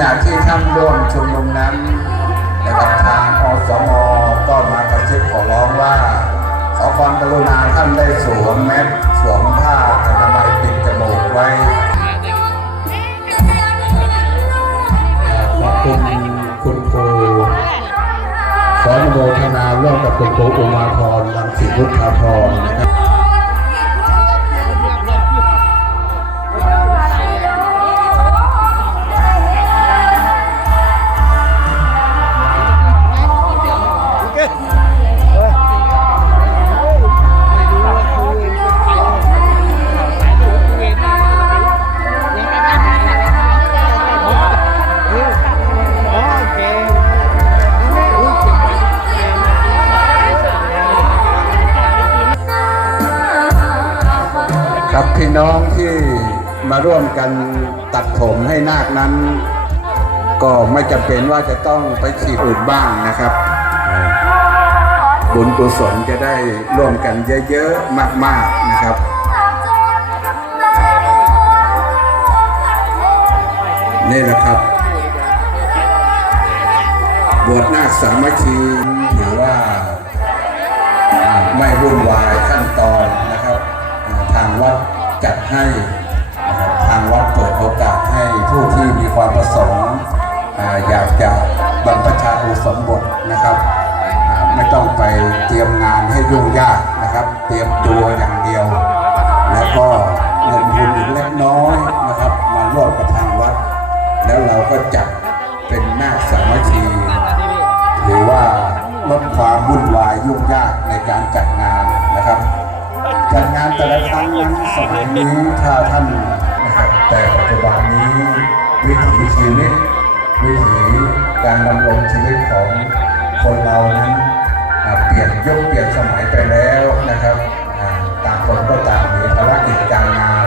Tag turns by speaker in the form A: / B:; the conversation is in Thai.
A: ขณะที่ท่านร่วมชุมนุมนั้นนะครับทางอสมก็มากระซิบขอร้องว่า ขอความกรุณาท่านได้สวมแมสสวมผ้าอนามัยปิดจมูกไว้ขอบคุณคุณครูขออนุโมทนาร่วมกับคุณครูอุมาพรลังสีพุทธาพรนะครับ ครับพี่น้องที่มาร่วมกันตัดผมให้นาคนั้น ก็ไม่จำเป็นว่าจะต้องไปฉีดอื่นบ้างนะครับ บุญกุศลจะได้ร่วมกันเยอะๆมากๆนะครับนี่แหละครับ บวชนาคสามัคคี จัดให้นะครับทางวัดเปิดโอกาสให้ผู้ที่มีความประสงค์อยากจะบรรพชาอุสมบทนะครับไม่ต้องไปเตรียมงานให้ยุ่งยากนะครับ เตรียมตัวอย่างเดียว แล้วก็เงินทุนอีกเล็กน้อยนะครับ มาร่วมกับทางวัด แล้วเราก็จัดเป็นนาคสามัคคีหรือว่าลดความวุ่นวายยุ่งยากในการจัดงานนะครับ จัดงานแต่ละครั้งนั้นสมัยนี้ถ้าท่านนะครับแต่ปัจจุบันนี้วิถีชีวิต วิถีการดำรงชีวิตของคนเรานั้นเปลี่ยนยุคเปลี่ยนสมัยไปแล้ว